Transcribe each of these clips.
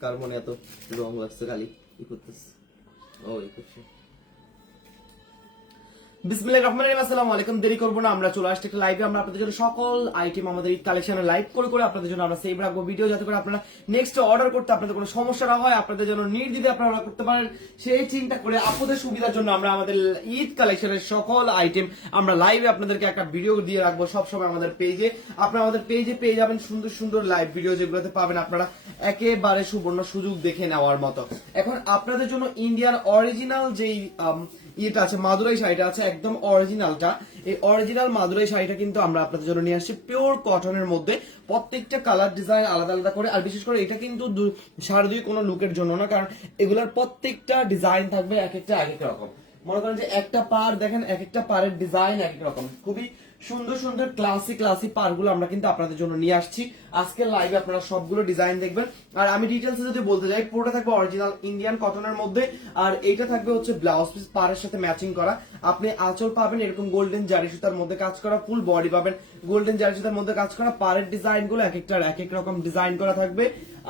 কার মনে এত রং লাগছে খালি? কি করতেছে। ও ই করছে। অর্ডার করতে আপনাদের সমস্যা না হয়, আপনাদের করতে পারেন। সেই চিন্তা করে সুবিধার জন্য আমরা আমাদের ঈদ সকল আইটেম আমরা লাইভে আপনাদেরকে একটা ভিডিও দিয়ে রাখব আমাদের পেজে আমাদের পেজে পেয়ে যাবেন সুন্দর সুন্দর লাইভ ভিডিও যেগুলোতে পাবেন আপনারা একেবারে সুবর্ণ সুযোগ দেখে নেওয়ার মতো। এখন আপনাদের জন্য ইন্ডিয়ান অরিজিনাল যেই ইয়েটা আছে, মাদুরাই শাড়িটা আছে, একদম অরিজিনালটা এই অরিজিনাল মাদুরাই শাড়িটা কিন্তু আমরা আপনাদের জন্য নিয়ে আসছি পিওর কটনের মধ্যে। প্রত্যেকটা কালার ডিজাইন আলাদা আলাদা করে, আর বিশেষ করে এটা কিন্তু দুই কোনো লুকের জন্য না, কারণ এগুলোর প্রত্যেকটা ডিজাইন থাকবে এক একটা, এক এক রকম। মনে করেন যে একটা পার, দেখেন, এক একটা পারের ডিজাইন এক এক রকম। খুবই সুন্দর সুন্দর ক্লাসি ক্লাসি পারগুলো আমরা কিন্তু আপনাদের জন্য নিয়ে আসছি। আজকে লাইভে আপনারা সবগুলো ডিজাইন দেখবেন। আর আমি ডিটেলসে যদি বলতে যাই, পুরোটা থাকবে অরিজিনাল ইন্ডিয়ান কটনের মধ্যে, আর এইটা থাকবে হচ্ছে ব্লাউজ পিস পারের সাথে ম্যাচিং করা। আপনি আঁচল পাবেন, এরকম গোল্ডেন জারি সুতার মধ্যে কাজ করা ফুল বডি পাবেন। গোল্ডেন জারি সুতার মধ্যে কাজ করা পারের ডিজাইনগুলো এক একটার এক এক রকম ডিজাইন করা থাকবে।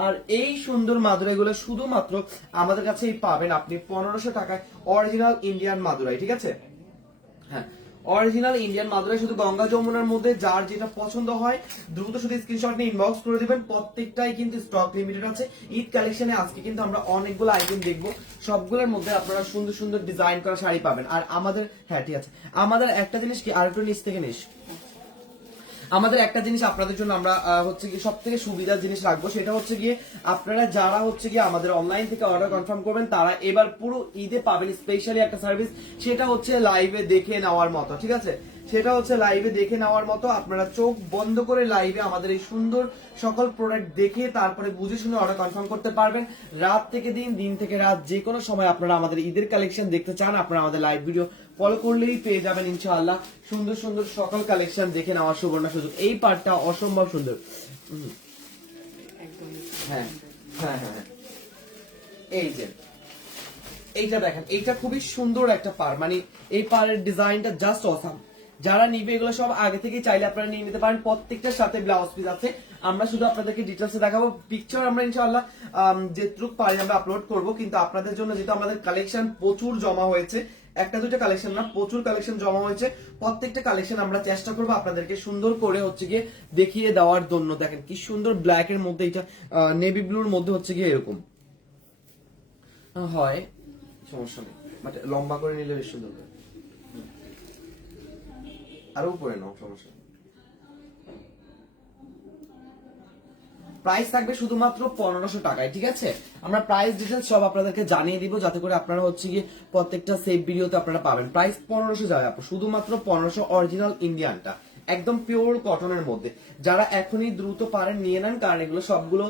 আর এই সুন্দর মাদুরাই গুলো শুধুমাত্র আমাদের কাছেই পাবেন আপনি পনেরোশো টাকায় অরিজিনাল ইন্ডিয়ান মাদুরাই, ঠিক আছে? হ্যাঁ অরিজিনাল ইন্ডিয়ান মাদুরাই শুধু গঙ্গা যমুনার মধ্যে যার যেটা পছন্দ হয়, দ্রুত শুধু স্ক্রিনশট নিয়ে ইনবক্স করে দিবেন। প্রত্যেকটাই কিন্তু স্টক লিমিটেড আছে। ঈদ কালেকশনে আজকে কিন্তু আমরা অনেকগুলো আইটেম দেখব। সবগুলোর মধ্যে আপনারা সুন্দর সুন্দর ডিজাইন করা শাড়ি পাবেন। আর আমাদের হ্যাঁ ঠিক আছে। আমাদের একটা জিনিস কি, আর একটু নিচ থেকে নিস। আমাদের একটা জিনিস আপনাদের জন্য আমরা হচ্ছে কি সব থেকে সুবিধার জিনিস রাখব, সেটা হচ্ছে গিয়ে আপনারা যারা হচ্ছে গিয়ে আমাদের অনলাইন থেকে অর্ডার কনফার্ম করবেন, তারা এবার পুরো ঈদে পাবেন স্পেশালি একটা সার্ভিস সেটা হচ্ছে লাইভে দেখে নেওয়ার মতো, ঠিক আছে? সেটা হচ্ছে লাইভে দেখে নেওয়ার মতো, আপনারা চোখ বন্ধ করে লাইভে আমাদের এই সুন্দর সকল প্রোডাক্ট দেখে তারপরে বুঝে শুনে অর্ডার কনফার্ম করতে পারবেন। রাত থেকে দিন দিন থেকে রাত যে কোনো সময় আপনারা আমাদের ঈদের কালেকশন দেখতে চান, আপনারা আমাদের লাইভ ভিডিও ফলো করলেই পেয়ে যাবেন ইনশাআল্লাহ। সুন্দর সুন্দর সকল কালেকশন দেখে নেওয়ার সুবর্ণ সুযোগ। এই পার্টটা অসম্ভব সুন্দর। হ্যাঁ হ্যাঁ হ্যাঁ হ্যাঁ। এই যে এইটা দেখেন এইটা খুবই সুন্দর একটা পার মানে এই পারের ডিজাইনটা জাস্ট অসাম যারা নিবে এগুলো সব আগে থেকে চাইলে আপনারা নিয়ে নিতে পারেন। প্রত্যেকটার সাথে ব্লাউজ পিস আছে। আমরা শুধু আপনাদেরকে ডিটেলসে দেখাবো। পিকচার আমরা ইনশাআল্লাহ যেটুক পারি আমরা আপলোড করব। কিন্তু আপনাদের জন্য যেহেতু আমাদের কালেকশন প্রচুর জমা হয়েছে একটা দুটো কালেকশন না, প্রচুর কালেকশন জমা হয়েছে। প্রত্যেকটা কালেকশন আমরা চেষ্টা করব আপনাদেরকে সুন্দর করে হচ্ছে গিয়ে দেখিয়ে দেওয়ার জন্য। দেখেন কি সুন্দর ব্ল্যাক এর মধ্যে এটা নেভি ব্লুর মধ্যে হচ্ছে গিয়ে এরকম। হয়। সমস্যা নেই। বাট লম্বা করে নিলে বেশ সুন্দর। আরও উপরে নাও, সমস্যা নেই। প্রাইস থাকবে শুধুমাত্র পনেরোশো টাকায়, ঠিক আছে? আমরা প্রাইস ডিটেলস সব আপনাদেরকে জানিয়ে দিব, যাতে করে আপনারা হচ্ছে গিয়ে প্রত্যেকটা সেফ ভিডিওতে আপনারা পাবেন। প্রাইস পনেরোশো যাবে শুধুমাত্র পনেরোশো অরিজিনাল ইন্ডিয়ানটা একদম পিওর কটনের মধ্যে। যারা এখনই দ্রুত পারেন, নিয়ে নেন, কারণ এগুলো সবগুলো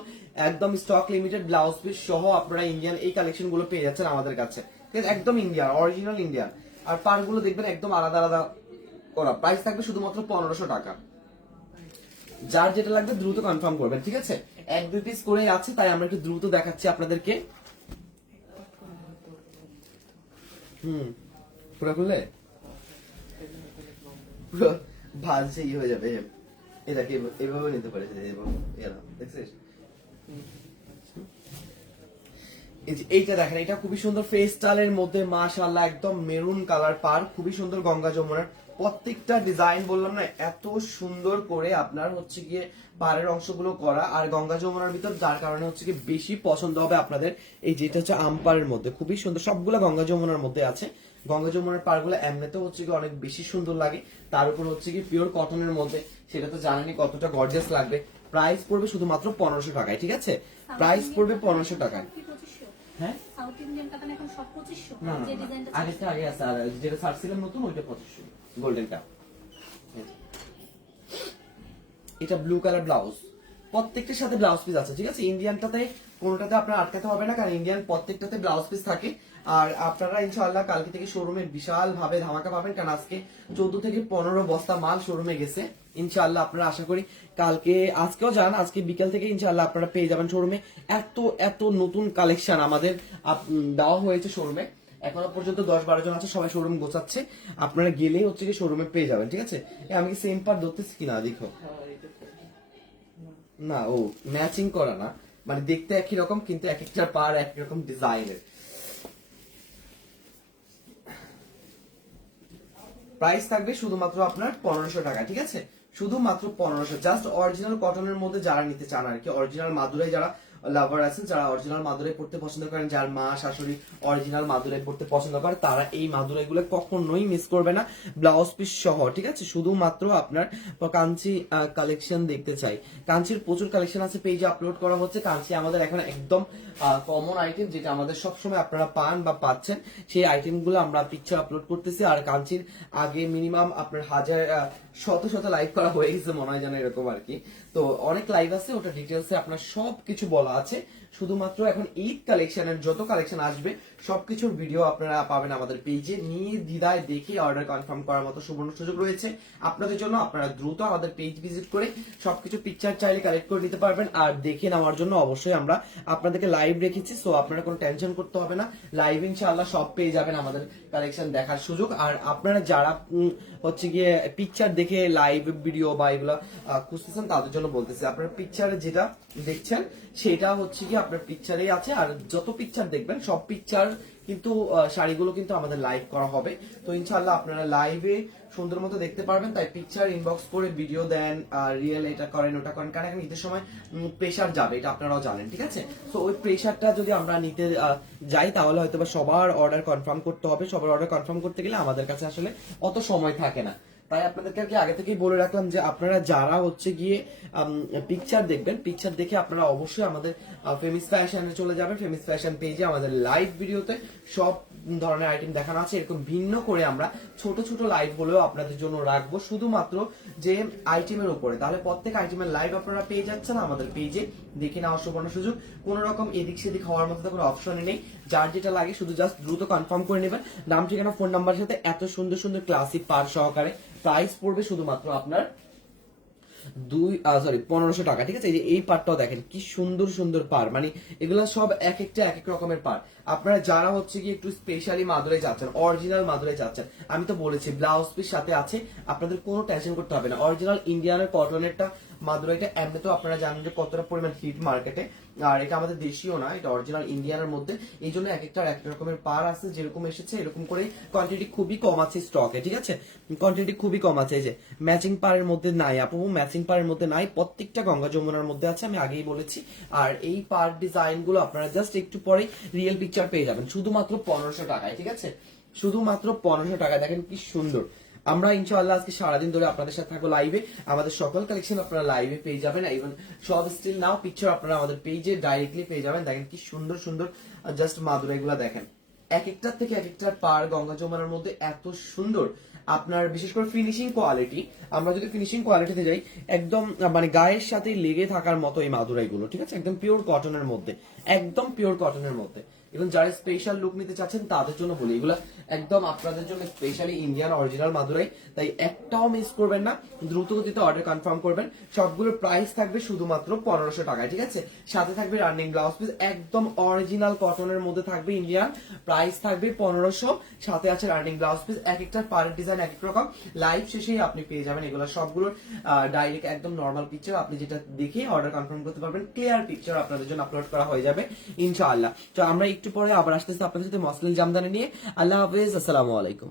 একদম স্টক লিমিটেড ব্লাউজ পিস সহ আপনারা ইন্ডিয়ান এই কালেকশনগুলো পেয়ে যাচ্ছেন আমাদের কাছে। ঠিক আছে? একদম ইন্ডিয়ান অরিজিনাল ইন্ডিয়ান আর পারগুলো দেখবেন একদম আলাদা আলাদা করা। প্রাইস থাকবে শুধুমাত্র পনেরোশো টাকা। যার যেটা লাগবে দ্রুত কনফার্ম করবেন ঠিক আছে? এক দুই পিস করে আছে তাই আমরা একটু দ্রুত দেখাচ্ছি আপনাদেরকে। হুম পুরো খুললে? পুরো ভাজছে হয়ে যাবে। এটাকে এভাবে- নিতে পারে এভাবে, দেখছিস? এইটা দেখেন এটা খুবই সুন্দর ফেস্টালের মধ্যে মাশাআল্লাহ একদম মেরুন কালার পার খুবই সুন্দর গঙ্গা যমুনার। প্রত্যেকটা ডিজাইন বললাম না এত সুন্দর করে আপনার হচ্ছে গিয়ে পাড়ের অংশগুলো করা আর গঙ্গা যমুনার ভিতর যার কারণে হচ্ছে কি বেশি পছন্দ হবে আপনাদের এই যেটা হচ্ছে আমপাড়ের মধ্যে খুবই সুন্দর সবগুলো গঙ্গা যমুনার মধ্যে আছে। গঙ্গা যমুনার পাড়গুলো এমনিতেও হচ্ছে কি অনেক বেশি সুন্দর লাগে তার উপর হচ্ছে কি পিওর কটনের মধ্যে সেটা তো জানেনি কতটা গর্জিয়াস লাগবে। প্রাইস পড়বে শুধুমাত্র পনেরোশো টাকায় ঠিক আছে? প্রাইস পড়বে পনেরোশো টাকায়। হ্যাঁ? সাউথ ইন্ডিয়ান কাতান এখন সব পঁচিশশো। না না, যে ডিজাইনটা আগেরটা আগে আছে আর যেটা ছাড়ছিলাম নতুন ওইটা পঁচিশশো গোল্ডেনটা। এটা ব্লু কালার ব্লাউজ প্রত্যেকটার সাথে ব্লাউজ পিস আছে ঠিক আছে? ইন্ডিয়ানটাতে কোনোটাতে আপনার আটকাতে হবে না কারণ ইন্ডিয়ান প্রত্যেকটাতে ব্লাউজ পিস থাকে। আর আপনারা ইনশাআল্লাহ কালকে থেকে শোরুমে বিশাল ভাবে ধামাকা পাবেন কারণ আজকে চোদ্দ থেকে পনেরো বস্তা মাল শোরুমে গেছে। ইনশাআল্লাহ আপনারা আশা করি কালকে, আজকেও যান আজকে বিকেল থেকে ইনশাআল্লাহ আপনারা পেয়ে যাবেন শোরুমে এত এত নতুন কালেকশন আমাদের দেওয়া হয়েছে শোরুমে এখনও পর্যন্ত দশ বারো জন আছে, সবাই শোরুম গোছাচ্ছে। আপনারা গেলেই হচ্ছে কি শোরুমে পেয়ে যাবেন, ঠিক আছে? আমি কি সেম পার ধরতেছি কিনা, দেখো? না, ও ম্যাচিং করা না। মানে দেখতে একই রকম, কিন্তু এক একটা পার এক রকম ডিজাইনের প্রাইস থাকবে শুধুমাত্র আপনার পনেরোশো টাকা, ঠিক আছে? শুধুমাত্র পনেরোশো জাস্ট অরিজিনাল কটনের মধ্যে যারা নিতে চান আর কি অরিজিনাল মাদুরাই যারা লাভার আছেন, যারা অরিজিনাল মাদুরাই পড়তে পছন্দ করেন, যার মা, শাশুড়ি অরিজিনাল মাদুরাই পড়তে পছন্দ করে, তারা এই মাদুরাই গুলো কখনোই মিস করবে না। ব্লাউজ পিস সহ, ঠিক আছে? শুধুমাত্র আপনার কাঞ্চি কালেকশন দেখতে চাই। কাঞ্চির প্রচুর কালেকশন আছে পেজে আপলোড করা হচ্ছে। কাঞ্চি আমাদের এখন একদম কমন আইটেম যেটা আমাদের সবসময় আপনারা পান বা পাচ্ছেন, সেই আইটেমগুলো আমরা পিকচার আপলোড করতেছি। আর কাঞ্চির আগে মিনিমাম আপনার হাজার শত শত লাইভ করা হয়ে গেছে, মনে হয় যেন এরকম আর কি। তো অনেক লাইভ আছে, ওটা ডিটেলসে আপনার সব কিছু বলা আছে। শুধুমাত্র এখন ঈদ কালেকশনের যত কালেকশন আসবে, সবকিছুর ভিডিও আপনারা পাবেন আমাদের পেজে নিয়ে দ্বিধায় দেখে অর্ডার কনফার্ম করার মতো সুবর্ণ সুযোগ রয়েছে। আপনাদের জন্য আপনারা দ্রুত আমাদের পেজ ভিজিট করে সবকিছু পিকচার চাইলে কালেক্ট করে নিতে পারবেন। আর দেখে নেওয়ার জন্য অবশ্যই আমরা আপনাদেরকে লাইভ রেখেছি সো আপনারা কোনো টেনশন করতে হবে না। লাইভ ইনশাআল্লাহ সব পেয়ে যাবেন আমাদের কালেকশন দেখার সুযোগ। আর আপনারা যারা হচ্ছে গিয়ে পিকচার দেখে লাইভ ভিডিও বা এগুলো খুঁজতেছেন, তাদের জন্য বলতেছি, আপনারা পিকচারে যেটা দেখছেন, সেটা হচ্ছে কি আপনার পিকচারেই আছে, আর যত পিকচার দেখবেন, সব পিকচার কিন্তু শাড়িগুলো কিন্তু আমাদের লাইভ করা হবে। তো ইনশাল্লাহ আপনারা লাইভে সুন্দর মতো দেখতে পারবেন, তাই পিকচার ইনবক্স করে ভিডিও দেন, আর রিয়েল এটা করেন, ওটা করেন, কারণ এখন ঈদের সময় প্রেশার যাবে, এটা আপনারাও জানেন, ঠিক আছে? তো ওই প্রেশারটা যদি আমরা নিতে যাই, তাহলে হয়তো সবার অর্ডার কনফার্ম করতে হবে। সবার অর্ডার কনফার্ম করতে গেলে আমাদের কাছে আসলে অত সময় থাকে না। তাই আপনাদেরকে আর কি আগে থেকেই বলে রাখলাম যে আপনারা যারা হচ্ছে গিয়ে পিকচার দেখবেন পিকচার দেখে আপনারা অবশ্যই আমাদের ফেমিস ফ্যাশনে চলে যাবেন। ফেমিস ফ্যাশন পেজে আমাদের লাইভ ভিডিওতে সব ধরনের আইটেম দেখানো আছে। এরকম ভিন্ন করে আমরা ছোট ছোট লাইভ হলেও আপনাদের জন্য রাখব। শুধুমাত্র যে আইটেমের উপরে। তাহলে প্রত্যেক আইটেমের লাইভ আপনারা পেয়ে যাচ্ছেন আমাদের পেজে দেখে নেওয়ার সুবর্ণ সুযোগ। কোন রকম এদিক সেদিক হওয়ার মতো কোনো অপশন নেই। যার যেটা লাগে শুধু জাস্ট দ্রুত কনফার্ম করে নেবেন। নাম, ঠিকানা ফোন নাম্বারের সাথে এত সুন্দর সুন্দর ক্লাসিক পার সহকারে। প্রাইস পড়বে শুধুমাত্র আপনার দুই সরি পনেরোশো টাকা, ঠিক আছে? এই যে এই পার্টটাও দেখেন, কি সুন্দর সুন্দর পার মানে এগুলো সব এক একটা, এক এক রকমের পার আপনারা যারা হচ্ছে কি একটু স্পেশালি মাদুরে যাচ্ছেন অরিজিনাল মাদুরে যাচ্ছেন, আমি তো বলেছি ব্লাউজ পিস সাথে আছে, আপনাদের কোনো টেনশন করতে হবে না। অরিজিনাল ইন্ডিয়ানের কটনেরটা মাদুরাইটা এমনিতেও আপনারা জানেন যে কতটা পরিমাণ হিট মার্কেটে আর এটা আমাদের দেশীয় না, এটা অরিজিনাল ইন্ডিয়ানের মধ্যে। এই জন্য এক একটা এক রকমের পার আছে, যেরকম এসেছে, এরকম করে কোয়ান্টিটি খুবই কম আছে স্টকে ঠিক আছে? কোয়ান্টিটি খুবই কম আছে, এই যে ম্যাচিং পারের মধ্যে নাই আপু ম্যাচিং পারের মধ্যে নাই, প্রত্যেকটা গঙ্গা যমুনার মধ্যে আছে, আমি আগেই বলেছি। আর এই পার ডিজাইনগুলো আপনারা জাস্ট একটু পরে রিয়েল পিকচার পেয়ে যাবেন, শুধুমাত্র পনেরোশো টাকায়, ঠিক আছে? শুধুমাত্র পনেরোশো টাকা দেখেন কি সুন্দর। আমরা ইনশাআল্লাহ আজকে সারাদিন ধরে আপনাদের সাথে থাকব লাইভে আমাদের সকল কালেকশন আপনারা লাইভে পেয়ে যাবেন ইভেন সব স্টিল নাও পিকচার আপনারা আমাদের পেজে ডাইরেক্টলি পেয়ে যাবেন। দেখেন কি সুন্দর সুন্দর জাস্ট মাদুরা এগুলা দেখেন। এক একটার থেকে এক একটার পার গঙ্গা যমুনার মধ্যে এত সুন্দর। আপনার বিশেষ করে ফিনিশিং কোয়ালিটি আমরা যদি ফিনিশিং কোয়ালিটিতে যাই, একদম মানে গায়ের সাথে লেগে থাকার মতো এই মাদুরাইগুলো, ঠিক আছে? একদম পিওর কটনের মধ্যে, একদম পিওর কটনের মধ্যে। এবং যারা স্পেশাল লুক নিতে চাচ্ছেন, তাদের জন্য বলি, এগুলা একদম আপনাদের জন্য স্পেশালি ইন্ডিয়ান অরিজিনাল মাদুরাই তাই একটাও মিস করবেন না। দ্রুত গতিতে অর্ডার কনফার্ম করবেন। সবগুলোর প্রাইস থাকবে শুধুমাত্র পনেরোশো টাকায়, ঠিক আছে? সাথে থাকবে রানিং ব্লাউজ পিস একদম অরিজিনাল কটনের মধ্যে থাকবে ইন্ডিয়ান প্রাইস থাকবে পনেরোশো, সাথে আছে রানিং ব্লাউজ পিস এক একটা পার ডিজাইন এক এক রকম। লাইভ শেষেই আপনি পেয়ে যাবেন এগুলো সবগুলোর ডাইরেক্ট একদম নর্মাল পিকচার আপনি যেটা দেখে অর্ডার কনফার্ম করতে পারবেন ক্লিয়ার পিকচার আপনাদের জন্য আপলোড করা হয়ে যাবে, ইনশাআল্লাহ। তো আমরা একটু পরে আবার আসতেছি আপনাদের সাথে মসলিন জামদানি নিয়ে। আল্লাহ হাফিজ আসসালামু আলাইকুম।